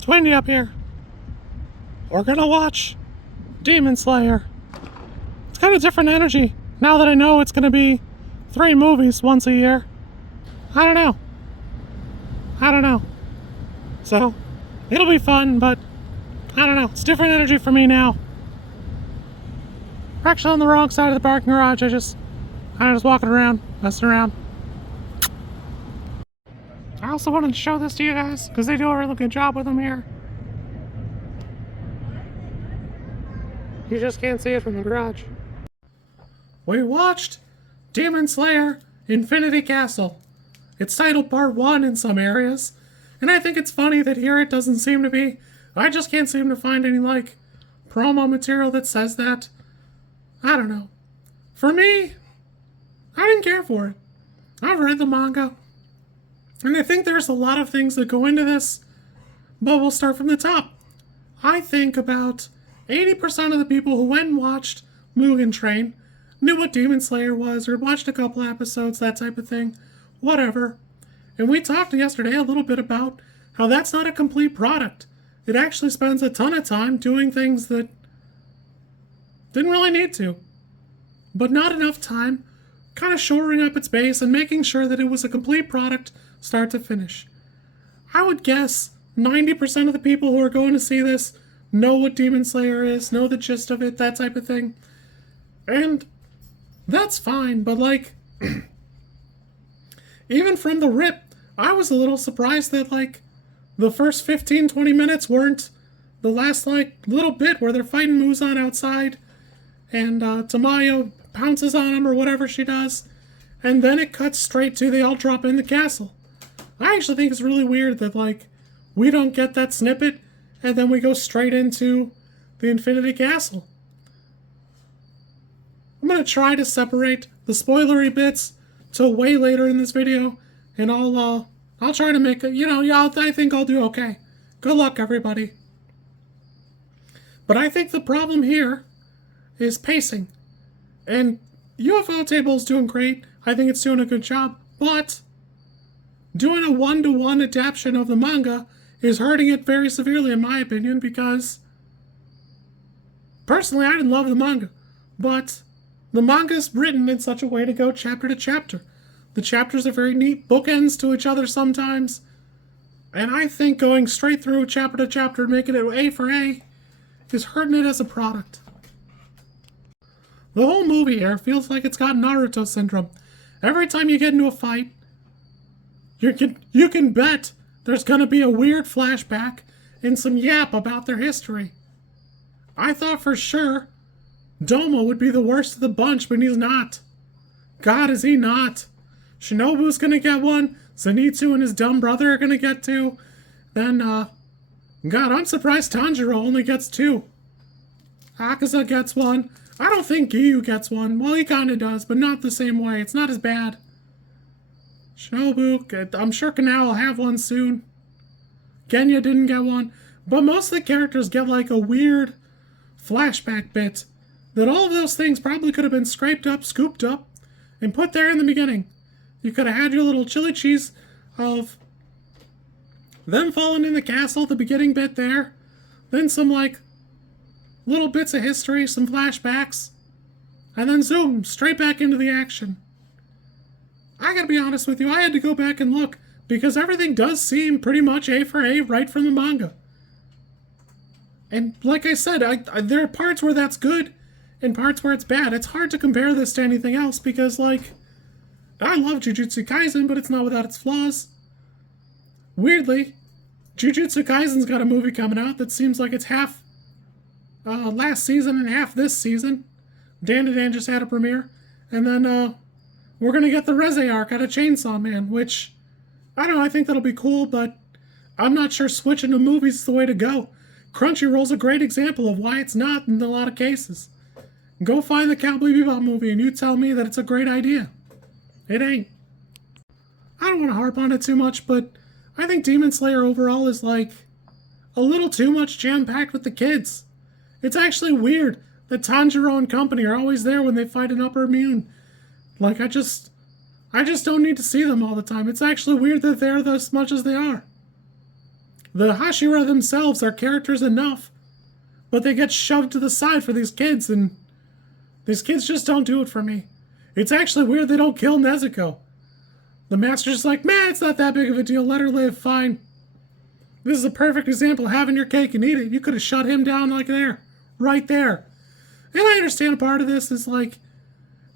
It's windy up here. We're gonna watch Demon Slayer. It's got a different energy now that I know it's gonna be 3 movies once a year. I don't know. So, it'll be fun, but I don't know. It's different energy for me now. We're actually on the wrong side of the parking garage. I'm just walking around, messing around. I also wanted to show this to you guys because they do a really good job with them here. You just can't see it from the garage. We watched Demon Slayer Infinity Castle. It's titled Part 1 in some areas, and I think it's funny that here it doesn't seem to be. I just can't seem to find any, promo material that says that. I don't know. For me, I didn't care for it. I've read the manga, and I think there's a lot of things that go into this, but we'll start from the top. I think about 80% of the people who went and watched Mugen Train knew what Demon Slayer was, or watched a couple episodes, that type of thing. Whatever. And we talked yesterday a little bit about how that's not a complete product. It actually spends a ton of time doing things that didn't really need to. But not enough time kind of shoring up its base and making sure that it was a complete product start to finish. I would guess 90% of the people who are going to see this know what Demon Slayer is, know the gist of it, that type of thing. And that's fine, but even from the rip, I was a little surprised that, the first 15-20 minutes weren't the last, little bit where they're fighting Muzan outside, and Tamayo pounces on him or whatever she does, and then it cuts straight to they all drop in the castle. I actually think it's really weird that, we don't get that snippet, and then we go straight into the Infinity Castle. I'm going to try to separate the spoilery bits till way later in this video, and I'll try to make it, I think I'll do okay. Good luck, everybody. But I think the problem here is pacing. And UFOTable is doing great. I think it's doing a good job, but doing a 1-to-1 adaptation of the manga is hurting it very severely, in my opinion, because personally, I didn't love the manga, but the manga is written in such a way to go chapter to chapter. The chapters are very neat, bookends to each other sometimes, and I think going straight through chapter to chapter and making it A for A is hurting it as a product. The whole movie here feels like it's got Naruto syndrome. Every time you get into a fight, you can bet there's gonna be a weird flashback and some yap about their history. I thought for sure Domo would be the worst of the bunch, but he's not. God, is he not? Shinobu's gonna get one, Zenitsu and his dumb brother are gonna get 2, then, God, I'm surprised Tanjiro only gets 2. Akaza gets 1. I don't think Giyu gets 1. Well, he kinda does, but not the same way. It's not as bad. Shinobu, I'm sure Kanao will have 1 soon. Genya didn't get 1. But most of the characters get a weird flashback bit that all of those things probably could have been scraped up, scooped up, and put there in the beginning. You could have had your little chili cheese of them falling in the castle, the beginning bit there, then some little bits of history, some flashbacks, and then zoom straight back into the action. I gotta be honest with you, I had to go back and look because everything does seem pretty much A for A right from the manga. And like I said, there are parts where that's good and parts where it's bad. It's hard to compare this to anything else because, I love Jujutsu Kaisen, but it's not without its flaws. Weirdly, Jujutsu Kaisen's got a movie coming out that seems like it's half last season and half this season. Dan just had a premiere. And then we're going to get the Reze arc out of Chainsaw Man, which, I don't know, I think that'll be cool, but I'm not sure switching to movies is the way to go. Crunchyroll's a great example of why it's not in a lot of cases. Go find the Cowboy Bebop movie and you tell me that it's a great idea. It ain't. I don't want to harp on it too much, but I think Demon Slayer overall is a little too much jam-packed with the kids. It's actually weird that Tanjiro and company are always there when they fight an upper immune. I just don't need to see them all the time. It's actually weird that they're as much as they are. The Hashira themselves are characters enough, but they get shoved to the side for these kids, and these kids just don't do it for me. It's actually weird they don't kill Nezuko. The master's just like, man, it's not that big of a deal. Let her live, fine. This is a perfect example of having your cake and eat it. You could have shut him down like there. Right there. And I understand part of this is like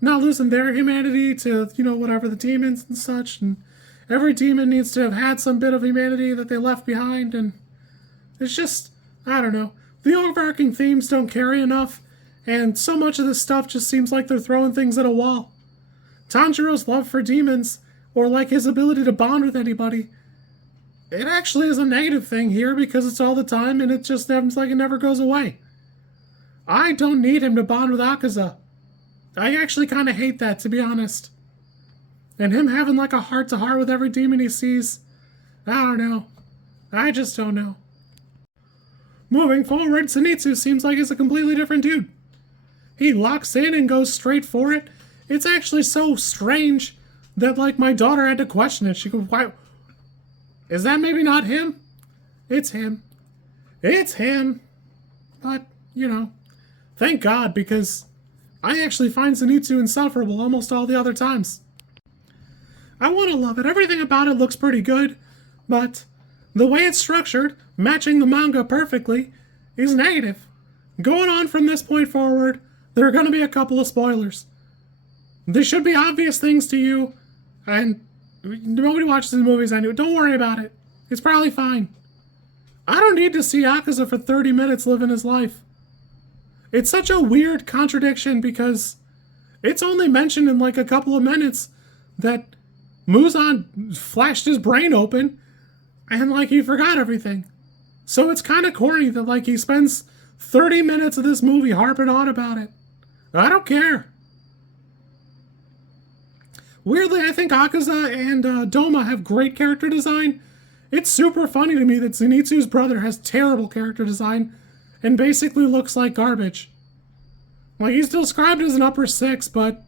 not losing their humanity to, whatever, the demons and such. And every demon needs to have had some bit of humanity that they left behind. And it's just, I don't know. The overarching themes don't carry enough. And so much of this stuff just seems like they're throwing things at a wall. Tanjiro's love for demons, or like his ability to bond with anybody, it actually is a negative thing here because it's all the time and it just seems like it never goes away. I don't need him to bond with Akaza. I actually kind of hate that, to be honest. And him having like a heart-to-heart with every demon he sees, I don't know. I just don't know. Moving forward, Zenitsu seems like he's a completely different dude. He locks in and goes straight for it. It's actually so strange that like my daughter had to question it. She goes, why? Is that maybe not him? It's him. It's him. But, thank God, because I actually find Zenitsu insufferable almost all the other times. I want to love it. Everything about it looks pretty good, but the way it's structured, matching the manga perfectly, is negative. Going on from this point forward, there are going to be a couple of spoilers. There should be obvious things to you, and nobody watches the movies I knew. Don't worry about it. It's probably fine. I don't need to see Akaza for 30 minutes living his life. It's such a weird contradiction because it's only mentioned in like a couple of minutes that Muzan flashed his brain open and like he forgot everything. So it's kind of corny that like he spends 30 minutes of this movie harping on about it. I don't care. Weirdly, I think Akaza and Doma have great character design. It's super funny to me that Zenitsu's brother has terrible character design and basically looks like garbage. Like, he's described as an upper 6, but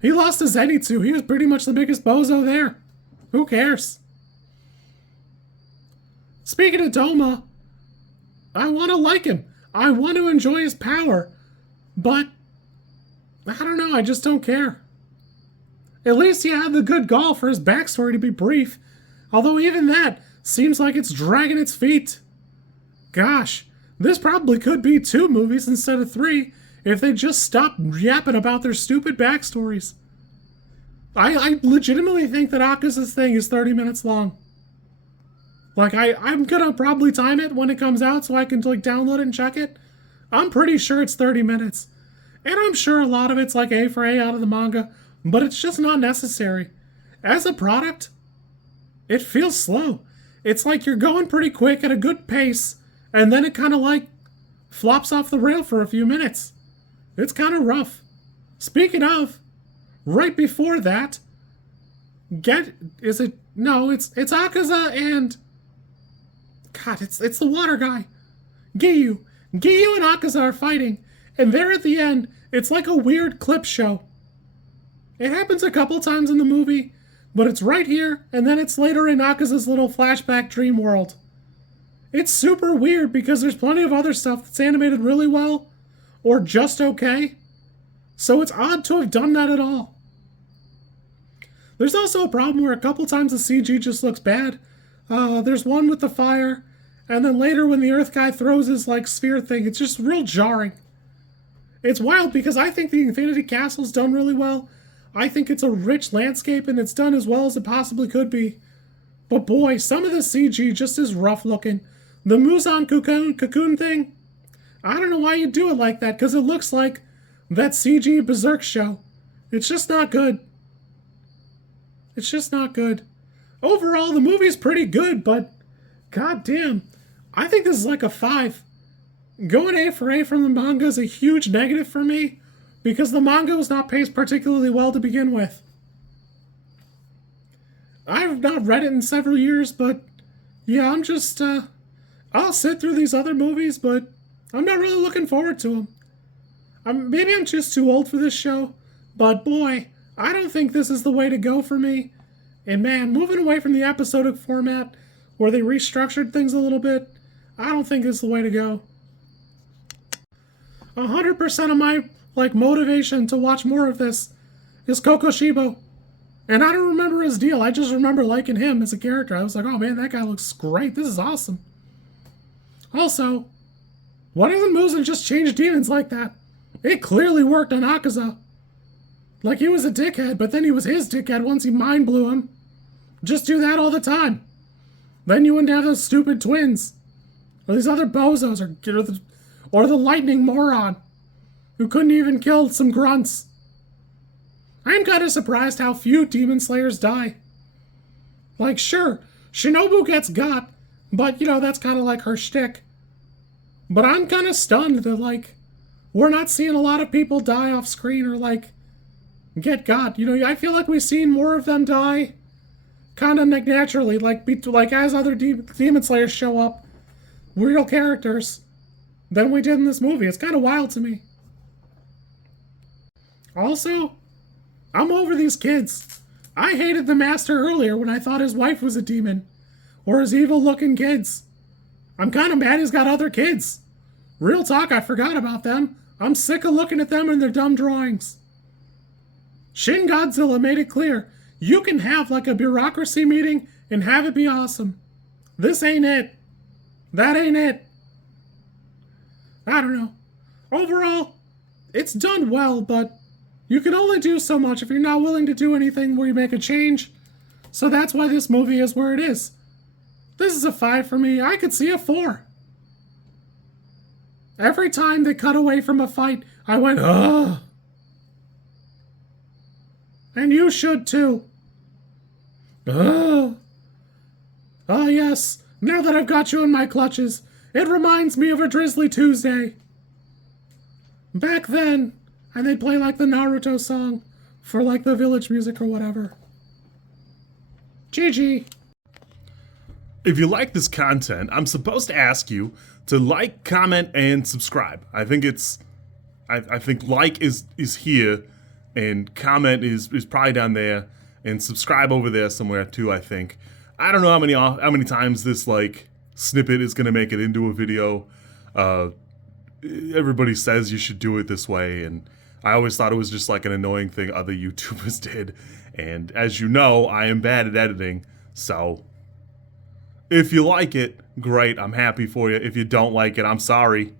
he lost to Zenitsu. He was pretty much the biggest bozo there. Who cares? Speaking of Doma, I want to like him. I want to enjoy his power. But, I don't know, I just don't care. At least he had the good gall for his backstory to be brief. Although even that seems like it's dragging its feet. Gosh, this probably could be 2 movies instead of 3 if they just stopped yapping about their stupid backstories. I legitimately think that Akaza's thing is 30 minutes long. Like, I'm gonna probably time it when it comes out so I can like download it and check it. I'm pretty sure it's 30 minutes. And I'm sure a lot of it's like A for A out of the manga, but it's just not necessary. As a product, it feels slow. It's like you're going pretty quick at a good pace, and then it kind of like flops off the rail for a few minutes. It's kind of rough. Speaking of, right before that, it's Akaza and God, it's the water guy. Giyu and Akaza are fighting, and there at the end, it's like a weird clip show. It happens a couple times in the movie, but it's right here, and then it's later in Akaza's little flashback dream world. It's super weird because there's plenty of other stuff that's animated really well, or just okay. So it's odd to have done that at all. There's also a problem where a couple times the CG just looks bad. There's one with the fire, and then later when the Earth guy throws his like sphere thing, it's just real jarring. It's wild because I think the Infinity Castle's done really well. I think it's a rich landscape and it's done as well as it possibly could be. But boy, some of the CG just is rough looking. The Muzan cocoon thing, I don't know why you do it like that, because it looks like that CG Berserk show. It's just not good. It's just not good. Overall, the movie's pretty good, but goddamn, I think this is like a 5. Going A for A from the manga is a huge negative for me, because the manga was not paced particularly well to begin with. I've not read it in several years, but yeah, I'm just, I'll sit through these other movies, but I'm not really looking forward to them. Maybe I'm just too old for this show, but boy, I don't think this is the way to go for me. And man, moving away from the episodic format, where they restructured things a little bit. I don't think it's the way to go. 100% of my motivation to watch more of this is Kokoshibo. And I don't remember his deal. I just remember liking him as a character. I was like, oh man, that guy looks great. This is awesome. Also, why doesn't Muzan just change demons like that? It clearly worked on Akaza. Like, he was a dickhead, but then he was his dickhead once he mind blew him. Just do that all the time. Then you wouldn't have those stupid twins. Or these other bozos, or the lightning moron who couldn't even kill some grunts. I'm kind of surprised how few Demon Slayers die. Like, sure, Shinobu gets got, but, that's kind of like her shtick. But I'm kind of stunned that, we're not seeing a lot of people die off screen or, get got. I feel like we've seen more of them die kind of naturally, as other Demon Slayers show up, real characters, than we did in this movie. It's kind of wild to me. Also, I'm over these kids. I hated the Master earlier when I thought his wife was a demon. Or his evil-looking kids. I'm kind of mad he's got other kids. Real talk, I forgot about them. I'm sick of looking at them and their dumb drawings. Shin Godzilla made it clear. You can have a bureaucracy meeting and have it be awesome. This ain't it. That ain't it. I don't know. Overall, it's done well, but you can only do so much if you're not willing to do anything where you make a change. So that's why this movie is where it is. This is a 5 for me. I could see a 4. Every time they cut away from a fight, I went, ugh. And you should too. Ugh. Ah, yes. Now that I've got you in my clutches, it reminds me of a Drizzly Tuesday. Back then, and they'd play the Naruto song for the village music or whatever. GG. If you like this content, I'm supposed to ask you to like, comment, and subscribe. I think like is here, and comment is probably down there, and subscribe over there somewhere too, I think. I don't know how many times this snippet is gonna make it into a video. Everybody says you should do it this way, and I always thought it was just an annoying thing other YouTubers did. And as you know, I am bad at editing, so if you like it, great, I'm happy for you. If you don't like it, I'm sorry.